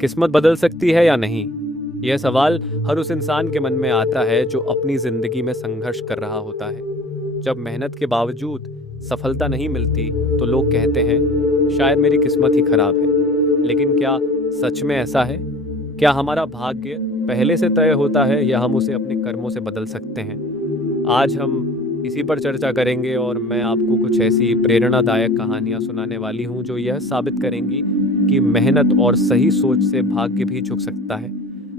किस्मत बदल सकती है या नहीं? यह सवाल हर उस इंसान के मन में आता है जो अपनी जिंदगी में संघर्ष कर रहा होता है। जब मेहनत के बावजूद सफलता नहीं मिलती तो लोग कहते हैं शायद मेरी किस्मत ही खराब है। लेकिन क्या सच में ऐसा है? क्या हमारा भाग्य पहले से तय होता है या हम उसे अपने कर्मों से बदल सकते हैं? आज हम इसी पर चर्चा करेंगे और मैं आपको कुछ ऐसी प्रेरणादायक कहानियां सुनाने वाली हूं जो यह साबित करेंगी कि मेहनत और सही सोच से भाग्य भी झुक सकता है।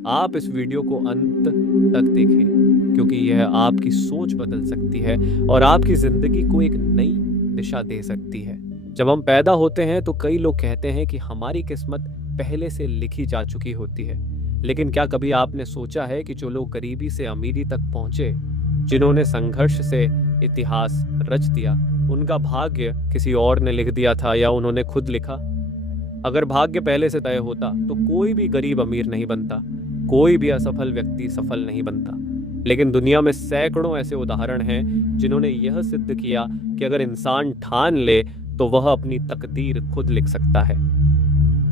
आप इस वीडियो को अंत तक देखें क्योंकि यह आपकी सोच बदल सकती है और आपकी जिंदगी को एक नई दिशा दे सकती है। जब हम पैदा होते हैं तो कई लोग कहते हैं कि हमारी किस्मत पहले से लिखी जा चुकी होती है। लेकिन क्या कभी आपने सोचा है कि जो लोग गरीबी से अमीरी तक पहुंचे, जिन्होंने संघर्ष से इतिहास रच दिया, उनका भाग्य किसी और ने लिख दिया था या उन्होंने खुद लिखा? अगर भाग्य पहले से तय होता तो कोई भी गरीब अमीर नहीं बनता, कोई भी असफल व्यक्ति सफल नहीं बनता। लेकिन दुनिया में सैकड़ों ऐसे उदाहरण हैं जिन्होंने यह सिद्ध किया कि अगर इंसान ठान ले तो वह अपनी तकदीर खुद लिख सकता है।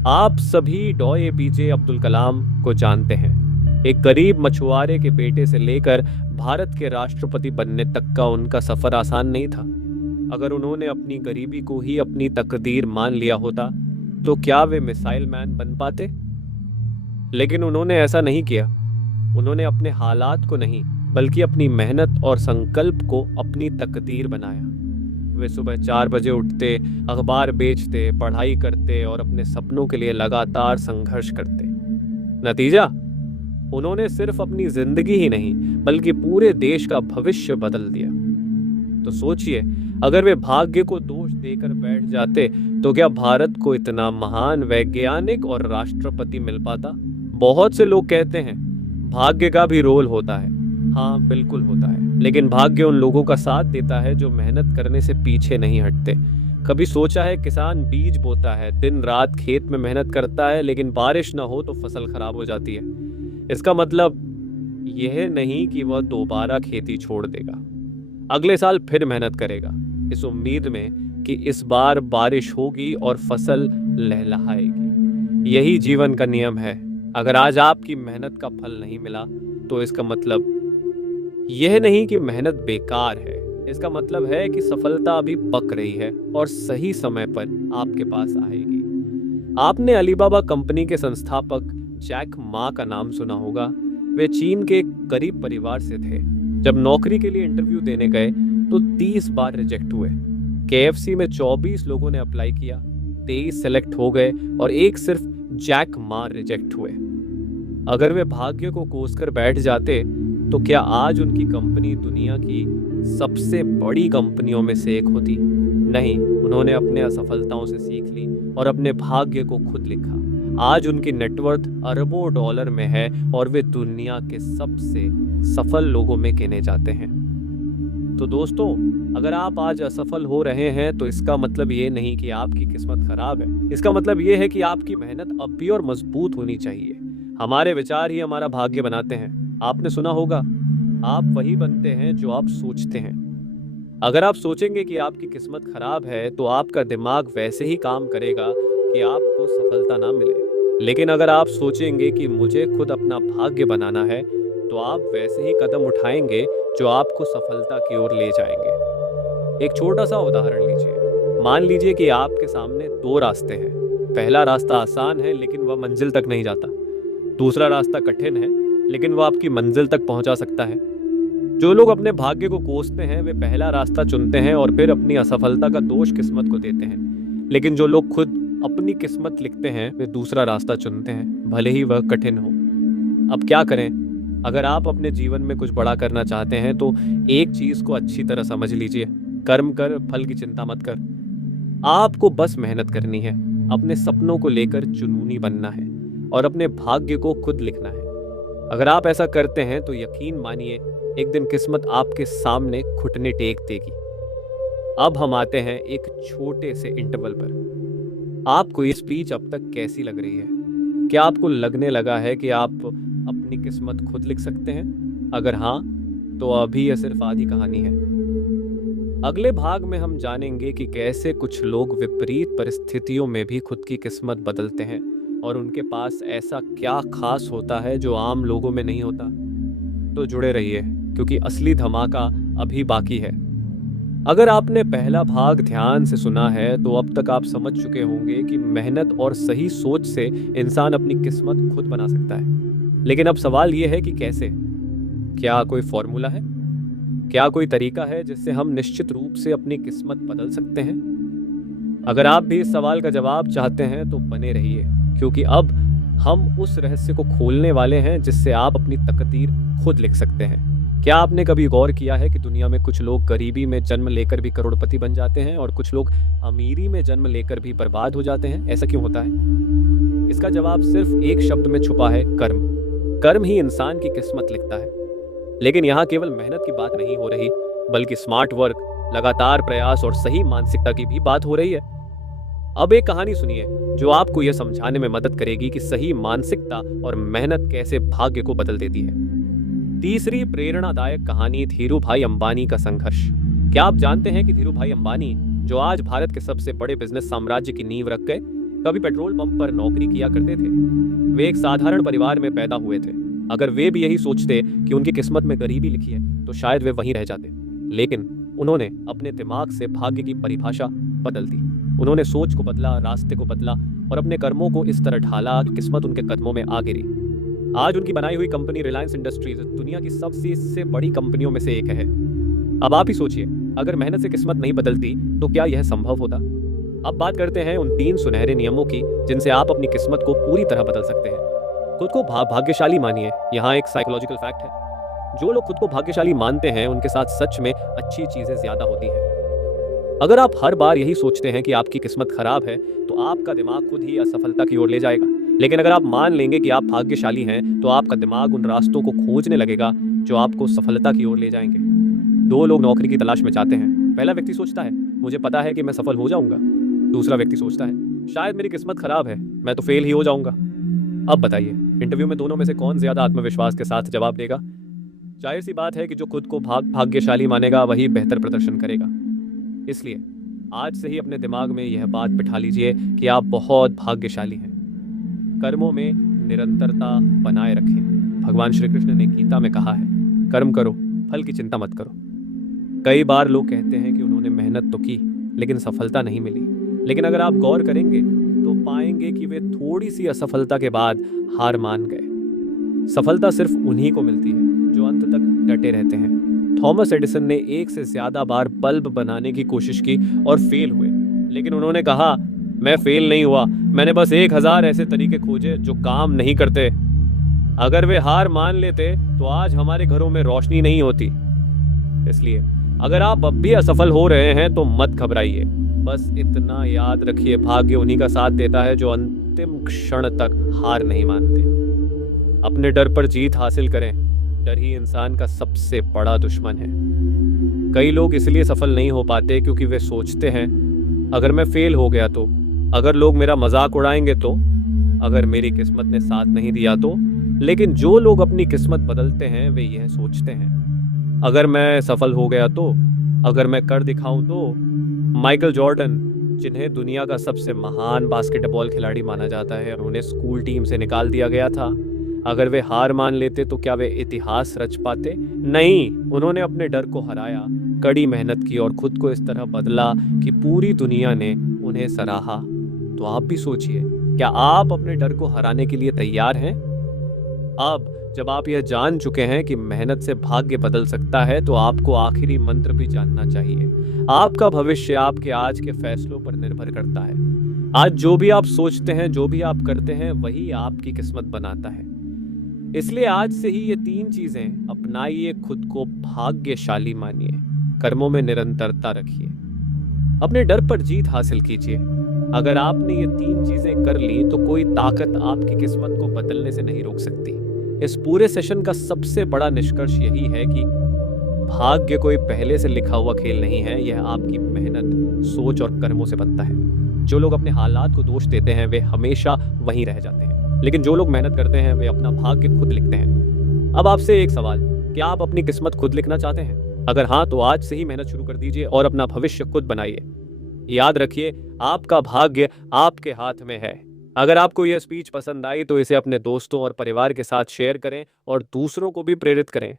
आप सभी डॉ एपीजे अब्दुल कलाम को जानते हैं। एक गरीब मछुआरे के बेटे से लेकर भारत के राष्ट्रपति बनने तक का उनका सफर आसान नहीं था। अगर उन्होंने अपनी गरीबी को ही अपनी तकदीर मान लिया होता तो क्या वे मिसाइल मैन बन पाते? लेकिन उन्होंने ऐसा नहीं किया। उन्होंने अपने हालात को नहीं बल्कि अपनी मेहनत और संकल्प को अपनी तकदीर बनाया। वे सुबह 4 बजे उठते, अखबार बेचते, पढ़ाई करते और अपने सपनों के लिए लगातार संघर्ष करते। नतीजा, उन्होंने सिर्फ अपनी जिंदगी ही नहीं बल्कि पूरे देश का भविष्य बदल दिया। तो सोचिए, अगर वे भाग्य को दोष देकर बैठ जाते तो क्या भारत को इतना महान वैज्ञानिक और राष्ट्रपति मिल पाता? बहुत से लोग कहते हैं भाग्य का भी रोल होता है। हाँ, बिल्कुल होता है, लेकिन भाग्य उन लोगों का साथ देता है जो मेहनत करने से पीछे नहीं हटते। कभी सोचा है, किसान बीज बोता है, दिन रात खेत में मेहनत करता है, लेकिन बारिश ना हो तो फसल खराब हो जाती है। इसका मतलब यह नहीं कि वह दोबारा खेती छोड़ देगा। अगले साल फिर मेहनत करेगा, इस उम्मीद में कि इस बार बारिश होगी और फसल लहलहाएगी। यही जीवन का नियम है। अगर आज आपकी मेहनत का फल नहीं मिला तो इसका मतलब यह नहीं कि मेहनत बेकार है। इसका मतलब है कि सफलता अभी पक रही है और सही समय पर आपके पास आएगी। आपने अलीबाबा कंपनी के संस्थापक जैक मा का नाम सुना होगा। वे चीन के एक गरीब परिवार से थे। जब नौकरी के लिए इंटरव्यू देने गए तो 30 बार रिजेक्ट हुए। केएफसी में 24 लोगों ने अप्लाई किया, 23 सेलेक्ट हो गए और एक सिर्फ जैक मा रिजेक्ट हुए। अगर वे भाग्य को कोसकर बैठ जाते तो क्या आज उनकी कंपनी दुनिया की सबसे बड़ी कंपनियों में से एक होती? नहीं, उन्होंने अपने असफलताओं से सीख ली और अपने भाग्य को खुद लिखा। आज उनकी नेटवर्थ अरबों डॉलर में है और वे दुनिया के सबसे सफल लोगों में गिने जाते हैं। तो दोस्तों, अगर आप आज असफल हो रहे हैं तो इसका मतलब ये नहीं कि आपकी किस्मत खराब है। इसका मतलब ये है कि आपकी मेहनत अब भी और मजबूत होनी चाहिए। हमारे विचार ही हमारा भाग्य बनाते हैं। आपने सुना होगा, आप वही बनते हैं जो आप सोचते हैं। अगर आप सोचेंगे कि आपकी किस्मत खराब है तो आपका दिमाग वैसे ही काम करेगा कि आपको सफलता ना मिले। लेकिन अगर आप सोचेंगे कि मुझे खुद अपना भाग्य बनाना है तो आप वैसे ही कदम उठाएंगे जो आपको सफलता की ओर ले जाएंगे। एक छोटा सा उदाहरण लीजिए। मान लीजिए कि आपके सामने 2 रास्ते हैं। पहला रास्ता आसान है लेकिन वह मंजिल तक नहीं जाता। दूसरा रास्ता कठिन है लेकिन वह आपकी मंजिल तक पहुंचा सकता है। जो लोग अपने भाग्य को कोसते हैं वे पहला रास्ता चुनते हैं और फिर अपनी असफलता का दोष किस्मत को देते हैं। लेकिन जो लोग खुद अपनी किस्मत लिखते हैं वे दूसरा रास्ता चुनते हैं, भले ही वह कठिन हो। अब क्या करें? अगर आप अपने जीवन में कुछ बड़ा करना चाहते हैं तो एक चीज को अच्छी तरह समझ लीजिए, कर्म कर, फल की चिंता मत कर। आपको बस मेहनत करनी है, अपने सपनों को लेकर जुनूनी बनना है और अपने भाग्य को खुद लिखना है। अगर आप ऐसा करते हैं तो यकीन मानिए एक दिन किस्मत आपके सामने घुटने टेक देगी। अब हम आते हैं एक छोटे से इंटरवल पर। आपको ये स्पीच अब तक कैसी लग रही है? क्या आपको लगने लगा है कि आप अपनी किस्मत खुद लिख सकते हैं? अगर हाँ, तो अभी यह सिर्फ आधी कहानी है। अगले भाग में हम जानेंगे कि कैसे कुछ लोग विपरीत परिस्थितियों में भी खुद की किस्मत बदलते हैं और उनके पास ऐसा क्या खास होता है जो आम लोगों में नहीं होता? तो जुड़े रहिए, क्योंकि असली धमाका अभी बाकी है। अगर आपने पहला भाग ध्यान से सुना है तो अब तक आप समझ चुके होंगे कि मेहनत और सही सोच से इंसान अपनी किस्मत खुद बना सकता है। लेकिन अब सवाल यह है कि कैसे? क्या कोई फॉर्मूला है? क्या कोई तरीका है जिससे हम निश्चित रूप से अपनी किस्मत बदल सकते हैं? अगर आप भी इस सवाल का जवाब चाहते हैं तो बने रहिए, क्योंकि अब हम उस रहस्य को खोलने वाले हैं जिससे आप अपनी तकदीर खुद लिख सकते हैं। क्या आपने कभी गौर किया है कि दुनिया में कुछ लोग गरीबी में जन्म लेकर भी करोड़पति बन जाते हैं और कुछ लोग अमीरी में जन्म लेकर भी बर्बाद हो जाते हैं? ऐसा क्यों होता है? इसका जवाब सिर्फ एक शब्द में छुपा है, कर्म। कर्म ही इंसान की किस्मत लिखता है। लेकिन यहाँ केवल मेहनत की बात नहीं हो रही, बल्कि स्मार्ट वर्क, लगातार प्रयास और सही मानसिकता की भी बात हो रही है। अब एक कहानी सुनिए जो आपको यह समझाने में मदद करेगी कि सही मानसिकता और मेहनत कैसे भाग्य को बदल देती है। तीसरी प्रेरणादायक कहानी, धीरूभाई अंबानी का संघर्ष। क्या आप जानते हैं कि धीरूभाई अंबानी, जो आज भारत के सबसे बड़े बिजनेस साम्राज्य की नींव रख गए, कभी पेट्रोल पंप पर नौकरी किया करते थे। वे एक साधारण परिवार में पैदा हुए थे। अगर वे भी यही सोचते कि उनकी किस्मत में गरीबी लिखी है तो शायद वे वहीं रह जाते। लेकिन उन्होंने अपने दिमाग से भाग्य की परिभाषा बदल दी। उन्होंने सोच को बदला, रास्ते को बदला और अपने कर्मों को इस तरह ढाला कि किस्मत उनके कदमों में आ गिरी। आज उनकी बनाई हुई कंपनी रिलायंस इंडस्ट्रीज दुनिया की सबसे बड़ी कंपनियों में से एक है। अब आप ही सोचिए, अगर मेहनत से किस्मत नहीं बदलती तो क्या यह संभव होता? अब बात करते हैं उन 3 सुनहरे नियमों की जिनसे आप अपनी किस्मत को पूरी तरह बदल सकते हैं। खुद को भाग्यशाली मानिए। यहाँ एक साइकोलॉजिकल फैक्ट है, जो लोग खुद को भाग्यशाली मानते हैं उनके साथ सच में अच्छी चीजें ज्यादा होती हैं। अगर आप हर बार यही सोचते हैं कि आपकी किस्मत खराब है तो आपका दिमाग खुद ही असफलता की ओर ले जाएगा। लेकिन अगर आप मान लेंगे कि आप भाग्यशाली हैं तो आपका दिमाग उन रास्तों को खोजने लगेगा जो आपको सफलता की ओर ले जाएंगे। 2 लोग नौकरी की तलाश में जाते हैं। पहला व्यक्ति सोचता है, मुझे पता है कि मैं सफल हो जाऊंगा। दूसरा व्यक्ति सोचता है, शायद मेरी किस्मत खराब है, मैं तो फेल ही हो जाऊंगा। अब बताइए, इंटरव्यू में दोनों में से कौन ज्यादा आत्मविश्वास के साथ जवाब देगा? जाहिर सी बात है कि जो खुद को भाग्यशाली मानेगा वही बेहतर प्रदर्शन करेगा। इसलिए आज से ही अपने दिमाग में यह बात बिठा लीजिए कि आप बहुत भाग्यशाली हैं। कर्मों में निरंतरता बनाए रखें। भगवान श्री कृष्ण ने गीता में कहा है, कर्म करो, फल की चिंता मत करो। कई बार लोग कहते हैं कि उन्होंने मेहनत तो की लेकिन सफलता नहीं मिली। लेकिन अगर आप गौर करेंगे तो पाएंगे कि वे थोड़ी सी असफलता के बाद हार मान गए। सफलता सिर्फ उन्हीं को मिलती है जो अंत तक डटे रहते हैं। थॉमस एडिसन ने 1 से ज्यादा बार बल्ब बनाने की कोशिश की और फेल हुए, लेकिन उन्होंने कहा, मैं फेल नहीं हुआ, मैंने बस 1000 ऐसे तरीके खोजे जो काम नहीं करते। अगर वे हार मान लेते तो आज हमारे घरों में रोशनी नहीं होती। इसलिए अगर आप अब भी असफल हो रहे हैं तो मत घबराइए। बस इतना याद रखिए, भाग्य उन्हीं का साथ देता है जो अंतिम क्षण तक हार नहीं मानते। अपने डर पर जीत हासिल करें। डर ही इंसान का सबसे बड़ा दुश्मन है। कई लोग इसलिए सफल नहीं हो पाते क्योंकि वे सोचते हैं, अगर मैं फेल हो गया तो, अगर लोग मेरा मजाक उड़ाएंगे तो, अगर मेरी किस्मत ने साथ नहीं दिया तो। लेकिन जो लोग अपनी किस्मत बदलते हैं वे यह सोचते हैं, अगर मैं सफल हो गया तो, अगर मैं कर दिखाऊं तो। माइकल जॉर्डन, जिन्हें दुनिया का सबसे महान बास्केटबॉल खिलाड़ी माना जाता है, उन्हें स्कूल टीम से निकाल दिया गया था। अगर वे हार मान लेते तो क्या वे इतिहास रच पाते? नहीं, उन्होंने अपने डर को हराया, कड़ी मेहनत की और खुद को इस तरह बदला कि पूरी दुनिया ने उन्हें सराहा। तो आप भी सोचिए, क्या आप अपने डर को हराने के लिए तैयार हैं? अब जब आप यह जान चुके हैं कि मेहनत से भाग्य बदल सकता है तो आपको आखिरी मंत्र भी जानना चाहिए। आपका भविष्य आपके आज के फैसलों पर निर्भर करता है। आज जो भी आप सोचते हैं, जो भी आप करते हैं, वही आपकी किस्मत बनाता है। इसलिए आज से ही ये 3 चीजें अपनाइए। खुद को भाग्यशाली मानिए, कर्मों में निरंतरता रखिए, अपने डर पर जीत हासिल कीजिए। अगर आपने ये 3 चीजें कर ली तो कोई ताकत आपकी किस्मत को बदलने से नहीं रोक सकती। इस पूरे सेशन का सबसे बड़ा निष्कर्ष यही है कि भाग्य कोई पहले से लिखा हुआ खेल नहीं है। यह आपकी मेहनत, सोच और कर्मों से बनता है। जो लोग अपने हालात को दोष देते हैं वे हमेशा वहीं रह जाते हैं, लेकिन जो लोग मेहनत करते हैं वे अपना भाग्य खुद लिखते हैं। अब आपसे एक सवाल, क्या आप अपनी किस्मत खुद लिखना चाहते हैं? अगर हाँ तो आज से ही मेहनत शुरू कर दीजिए और अपना भविष्य खुद बनाइए। याद रखिए, आपका भाग्य आपके हाथ में है। अगर आपको यह स्पीच पसंद आई तो इसे अपने दोस्तों और परिवार के साथ शेयर करें और दूसरों को भी प्रेरित करें।